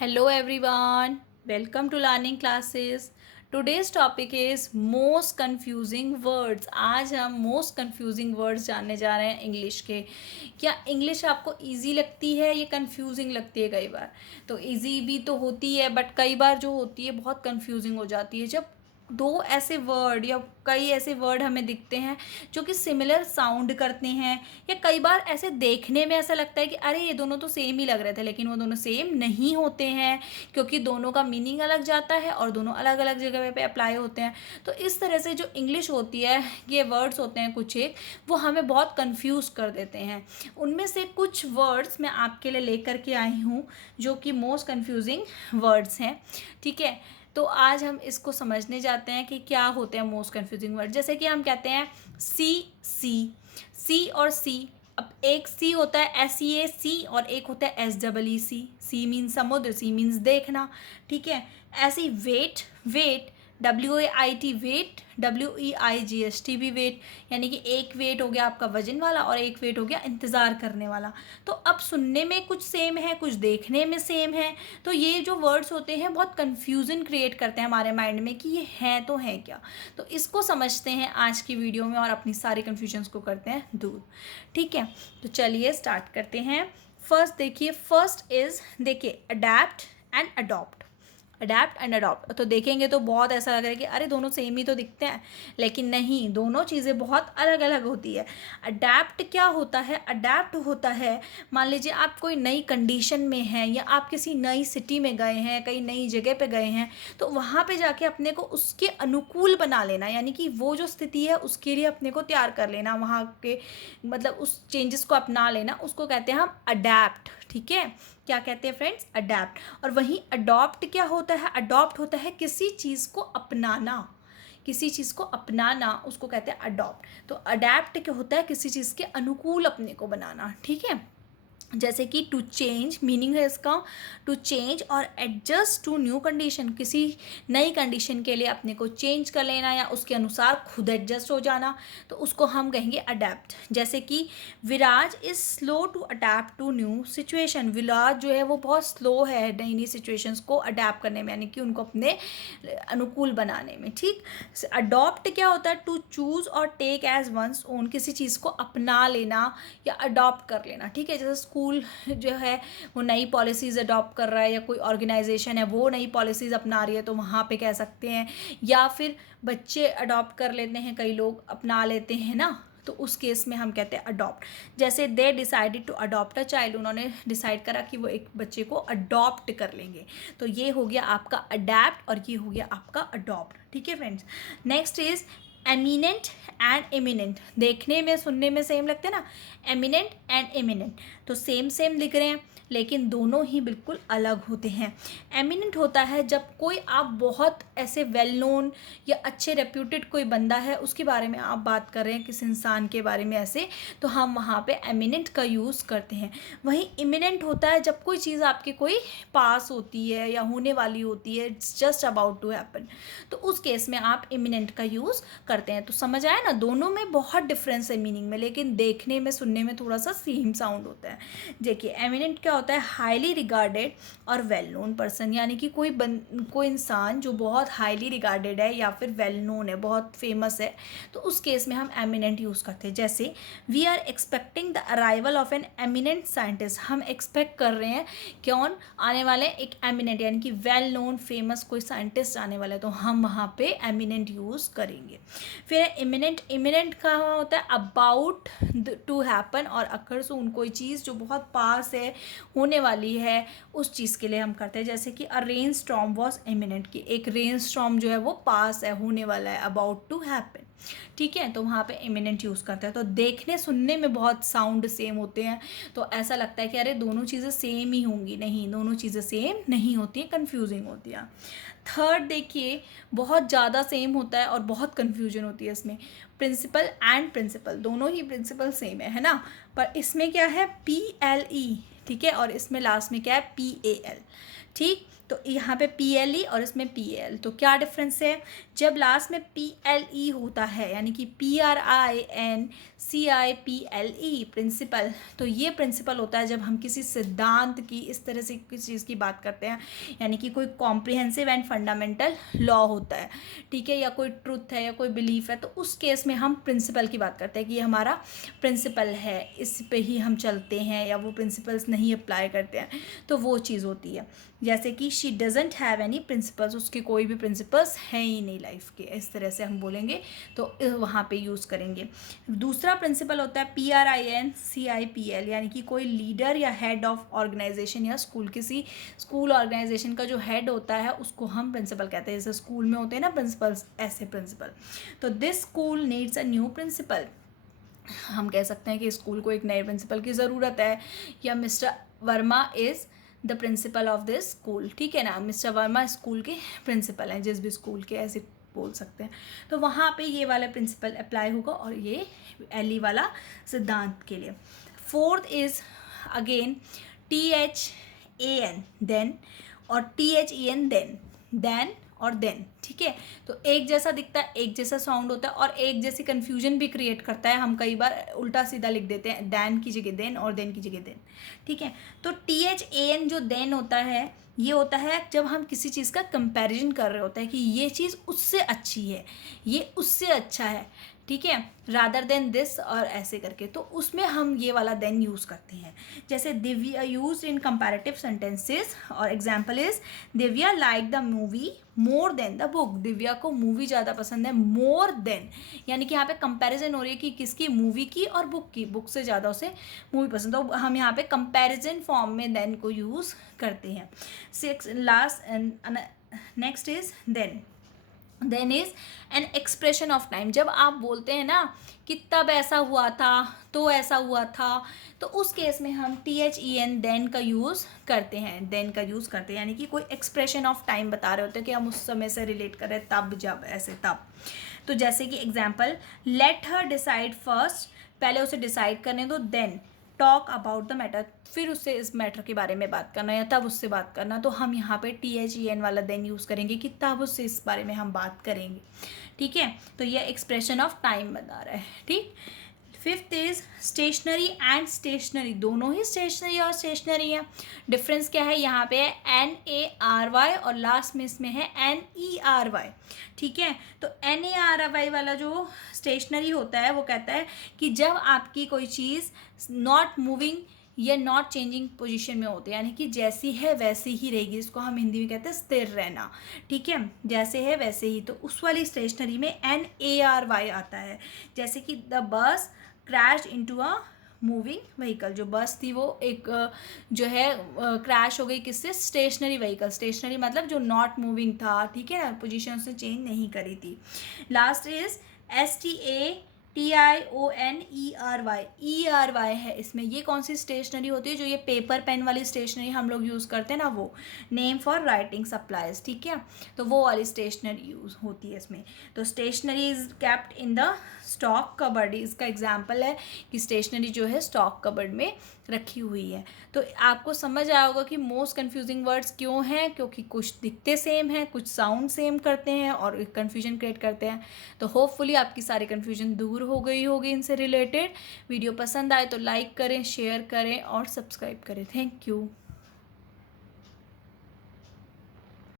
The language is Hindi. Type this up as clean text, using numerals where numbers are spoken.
Hello everyone, welcome to learning classes. Today's topic is most confusing words. आज हम most confusing words जानने जा रहे हैं इंग्लिश के। क्या इंग्लिश आपको इजी लगती है या confusing लगती है कई बार? तो इजी भी तो होती है बट कई बार जो होती है बहुत confusing हो जाती है जब दो ऐसे वर्ड या कई ऐसे वर्ड हमें दिखते हैं जो कि सिमिलर साउंड करते हैं या कई बार ऐसे देखने में ऐसा लगता है कि अरे ये दोनों तो सेम ही लग रहे थे लेकिन वो दोनों सेम नहीं होते हैं क्योंकि दोनों का मीनिंग अलग जाता है और दोनों अलग अलग जगह पे अप्लाई होते हैं। तो इस तरह से जो इंग्लिश होती है ये वर्ड्स होते हैं कुछ एक वो हमें बहुत कंफ्यूज कर देते हैं। उनमें से कुछ वर्ड्स मैं आपके लिए लेकर के आई हूँ जो कि मोस्ट कंफ्यूजिंग वर्ड्स हैं। ठीक है, तो आज हम इसको समझने जाते हैं कि क्या होते हैं मोस्ट कंफ्यूजिंग वर्ड। जैसे कि हम कहते हैं सी सी सी और सी। अब एक सी होता है SEA और एक होता है SEEC। सी मीन्स समुद्र, सी मीन्स देखना। ठीक है, ऐसी wait wait WAIT wait WEIGST भी वेट, यानी कि एक वेट हो गया आपका वजन वाला और एक वेट हो गया इंतज़ार करने वाला। तो अब सुनने में कुछ सेम है, कुछ देखने में सेम है। तो ये जो वर्ड्स होते हैं बहुत कन्फ्यूज़न क्रिएट करते हैं हमारे माइंड में कि ये हैं तो हैं क्या। तो इसको समझते हैं आज की वीडियो में और अपनी सारी कन्फ्यूजन्स को करते हैं दूर। ठीक है, तो चलिए स्टार्ट करते हैं। फर्स्ट देखिए, फर्स्ट इज़ देखिए adapt and adopt. Adapt and adopt तो देखेंगे तो बहुत ऐसा लग रहा है कि अरे दोनों सेम ही तो दिखते हैं, लेकिन नहीं, दोनों चीज़ें बहुत अलग अलग होती है। अडैप्ट क्या होता है? अडैप्ट होता है, मान लीजिए आप कोई नई कंडीशन में हैं या आप किसी नई सिटी में गए हैं, कहीं नई जगह पे गए हैं, तो वहाँ पे जाके अपने को उसके अनुकूल बना लेना, यानी कि वो जो स्थिति है उसके लिए अपने को तैयार कर लेना, वहाँ के मतलब उस चेंजेस को अपना लेना, उसको कहते हैं हम अडैप्ट। ठीक है, क्या कहते हैं फ्रेंड्स? अडैप्ट। और वहीं अडॉप्ट क्या होता है? अडॉप्ट होता है किसी चीज़ को अपनाना, किसी चीज़ को अपनाना, उसको कहते हैं अडॉप्ट। तो अडैप्ट क्या होता है? किसी चीज़ के अनुकूल अपने को बनाना। ठीक है, जैसे कि टू चेंज, मीनिंग है इसका टू चेंज और एडजस्ट टू न्यू कंडीशन, किसी नई कंडीशन के लिए अपने को चेंज कर लेना या उसके अनुसार खुद एडजस्ट हो जाना, तो उसको हम कहेंगे अडेप्ट। जैसे कि Viraj is slow to adapt to new situation. Viraj जो है वो बहुत स्लो है नई नई सिचुएशंस को अडेप्ट करने में, यानी कि उनको अपने अनुकूल बनाने में। ठीक, अडॉप्ट क्या होता है? टू चूज़ और टेक एज वंस ओन, किसी चीज़ को अपना लेना या अडॉप्ट कर लेना। ठीक है, जैसे स्कूल जो है वो नई पॉलिसीज़ अडॉप्ट कर रहा है या कोई ऑर्गेनाइजेशन है वो नई पॉलिसीज़ अपना रही है तो वहाँ पे कह सकते हैं, या फिर बच्चे अडॉप्ट कर लेते हैं, कई लोग अपना लेते हैं ना, तो उस केस में हम कहते हैं अडॉप्ट। जैसे they decided to adopt a child, उन्होंने डिसाइड करा कि वो एक बच्चे को अडॉप्ट कर लेंगे, तो ये हो गया आपका अडैप्ट और ये हो गया आपका अडॉप्ट। ठीक है friends, next is eminent and eminent. देखने में सुनने में सेम लगते हैं ना, एमिनेंट एंड एमिनेंट, तो सेम सेम लिख रहे हैं लेकिन दोनों ही बिल्कुल अलग होते हैं। एमिनेंट होता है जब कोई आप बहुत ऐसे वेल नोन या अच्छे रेप्यूटेड कोई बंदा है उसके बारे में आप बात कर रहे हैं, किसी इंसान के बारे में ऐसे, तो हम वहाँ पे एमिनेंट का यूज़ करते हैं। वहीं इमिनेंट होता है जब कोई चीज़ आपके कोई पास होती है या होने वाली होती है, it's just about to happen, तो उस केस में आप इमिनेंट का यूज़ करते हैं। तो समझ आया ना, दोनों में बहुत डिफरेंस है मीनिंग में, लेकिन देखने में सुनने में थोड़ा सा सेम साउंड होता है। देखिए एमिनेंट क्या होता है? हाईली रिगार्डेड और वेल नोन पर्सन, यानी कि कोई इंसान जो बहुत हाईली रिगार्डेड है या फिर वेल नोन है, बहुत फेमस है, तो उस केस में हम एमिनेंट यूज़ करते हैं। जैसे we are expecting the arrival of an eminent scientist, हम एक्सपेक्ट कर रहे हैं कौन आने वाले? एक एमिनेंट, यानी कि वेल नोन फेमस कोई साइंटिस्ट आने वाला है, तो हम वहाँ पे एमिनेंट यूज़ करेंगे। फिर इमिनेंट, इमिनेंट का होता है अबाउट टू हैपन और अकर सून, कोई चीज़ जो बहुत पास है, होने वाली है, उस चीज़ के लिए हम करते हैं। जैसे कि अ रेन स्टॉर्म वॉज इमिनेंट, की एक रेन स्टॉर्म जो है वो पास है, होने वाला है, अबाउट टू हैपन। ठीक है, तो वहाँ पे इमिनेंट यूज़ करते हैं। तो देखने सुनने में बहुत साउंड सेम होते हैं, तो ऐसा लगता है कि अरे दोनों चीज़ें सेम ही होंगी, नहीं, दोनों चीज़ें सेम नहीं होती हैं, कन्फ्यूजिंग होती हैं। थर्ड देखिए, बहुत ज़्यादा सेम होता है और बहुत कन्फ्यूजन होती है इसमें। प्रिंसिपल एंड प्रिंसिपल, दोनों ही प्रिंसिपल सेम है ना, पर इसमें क्या है? PLE। ठीक है, और इसमें लास्ट में क्या है, PAL, ठीक। तो यहाँ पे PLE और इसमें PAL, तो क्या डिफरेंस है, जब लास्ट में PLE होता है यानी कि PRINCIPLE प्रिंसिपल, तो ये प्रिंसिपल होता है जब हम किसी सिद्धांत की, इस तरह से किसी चीज़ की बात करते हैं, यानी कि कोई कॉम्प्रिहेंसिव एंड फंडामेंटल लॉ होता है, ठीक है, या कोई ट्रुथ है या कोई बिलीफ है, तो उस केस में हम प्रिंसिपल की बात करते हैं कि ये हमारा प्रिंसिपल है, इस पे ही हम चलते हैं, या वो प्रिंसिपल्स नहीं अप्लाई करते हैं, तो वो चीज़ होती है। जैसे कि she doesn't have any principles, उसके कोई भी प्रिंसिपल्स हैं ही नहीं लाइफ के, इस तरह से हम बोलेंगे, तो वहाँ पे यूज़ करेंगे। दूसरा प्रिंसिपल होता है PRINCIPL, यानी कि कोई लीडर या हेड ऑफ ऑर्गेनाइजेशन या स्कूल, किसी स्कूल ऑर्गेनाइजेशन का जो हेड होता है उसको हम प्रिंसिपल कहते हैं, जैसे स्कूल में होते हैं ना प्रिंसिपल्स, ऐसे प्रिंसिपल। तो this school needs a new principal, हम कह सकते हैं कि स्कूल को एक नए प्रिंसिपल की ज़रूरत है, या mister Verma is the principle of this school, ठीक है ना, मिस्टर वर्मा स्कूल के प्रिंसिपल हैं, जिस भी स्कूल के, ऐसे बोल सकते हैं। तो वहाँ पे ये वाला प्रिंसिपल अप्लाई होगा, और ये एली वाला सिद्धांत के लिए। Fourth is again THAN than, और THEN देन और देन, ठीक है। तो एक जैसा दिखता है, एक जैसा साउंड होता है, और एक जैसी कन्फ्यूजन भी क्रिएट करता है, हम कई बार उल्टा सीधा लिख देते हैं, दैन की जगह देन और देन की जगह देन, ठीक है। तो THAN जो देन होता है, ये होता है जब हम किसी चीज़ का कंपैरिजन कर रहे होते हैं कि ये चीज़ उससे अच्छी है, ये उससे अच्छा है, ठीक है, रादर देन दिस, और ऐसे करके, तो उसमें हम ये वाला देन यूज़ करते हैं। जैसे Divya use in comparative sentences, और example is Divya like the movie more than the book, Divya को मूवी ज़्यादा पसंद है, मोर देन, यानी कि यहाँ पे कंपैरिजन हो रही है कि किसकी, मूवी की और बुक की, बुक से ज़्यादा उसे मूवी पसंद, तो हम यहाँ पे कंपैरिजन फॉर्म में देन को यूज़ करते हैं। Next is then is an expression of time, जब आप बोलते हैं ना कि तब ऐसा हुआ था, तो ऐसा हुआ था, तो उस केस में हम THEN देन का यूज़ करते हैं, देन का यूज़ करते हैं, यानी कि कोई एक्सप्रेशन ऑफ टाइम बता रहे होते हैं कि हम उस समय से रिलेट कर रहे हैं, तब, जब, ऐसे, तब। तो जैसे कि example, let her decide first, पहले उसे डिसाइड करने दो, then talk about the matter, फिर उससे इस मैटर के बारे में बात करना, या तब उससे बात करना, तो हम यहाँ पे THEN वाला देन यूज़ करेंगे कि तब उससे इस बारे में हम बात करेंगे, ठीक है। तो ये एक्सप्रेशन ऑफ टाइम बता रहा है, ठीक। Fifth is stationary and stationery, दोनों ही स्टेशनरी और स्टेशनरी है। डिफरेंस क्या है, यहाँ पे है NARY और लास्ट में इसमें है NERY, ठीक है। तो NARY वाला जो स्टेशनरी होता है वो कहता है कि जब आपकी कोई चीज़ नॉट मूविंग या नॉट चेंजिंग पोजीशन में होते हैं, यानी कि जैसी है वैसी ही रहेगी, इसको हम हिंदी में कहते हैं स्थिर रहना, ठीक है, जैसे है वैसे ही, तो उस वाली स्टेशनरी में NARY आता है। जैसे कि the bus crash into a moving vehicle, जो बस थी वो एक जो है क्रैश हो गई, किससे, स्टेशनरी व्हीकल, स्टेशनरी मतलब जो नॉट मूविंग था, ठीक है ना, पोजीशन उसने चेंज नहीं करी थी। लास्ट इज STATIONERY है इसमें, ये कौन सी स्टेशनरी होती है, जो ये पेपर पेन वाली स्टेशनरी हम लोग यूज़ करते हैं ना, वो नेम फॉर राइटिंग सप्लाइज, ठीक है, तो वो वाली स्टेशनरी यूज़ होती है इसमें। तो stationery is kept in the stock cupboard, इसका एग्जाम्पल है कि स्टेशनरी जो है स्टॉक कबर्ड में रखी हुई है। तो आपको समझ आया होगा कि मोस्ट कन्फ्यूजिंग वर्ड्स क्यों हैं, क्योंकि कुछ दिखते सेम हैं, कुछ साउंड सेम करते हैं और कन्फ्यूजन क्रिएट करते हैं। तो होपफुली आपकी सारी कन्फ्यूजन दूर हो गई होगी इनसे रिलेटेड। वीडियो पसंद आए तो लाइक करें, शेयर करें और सब्सक्राइब करें। Thank you.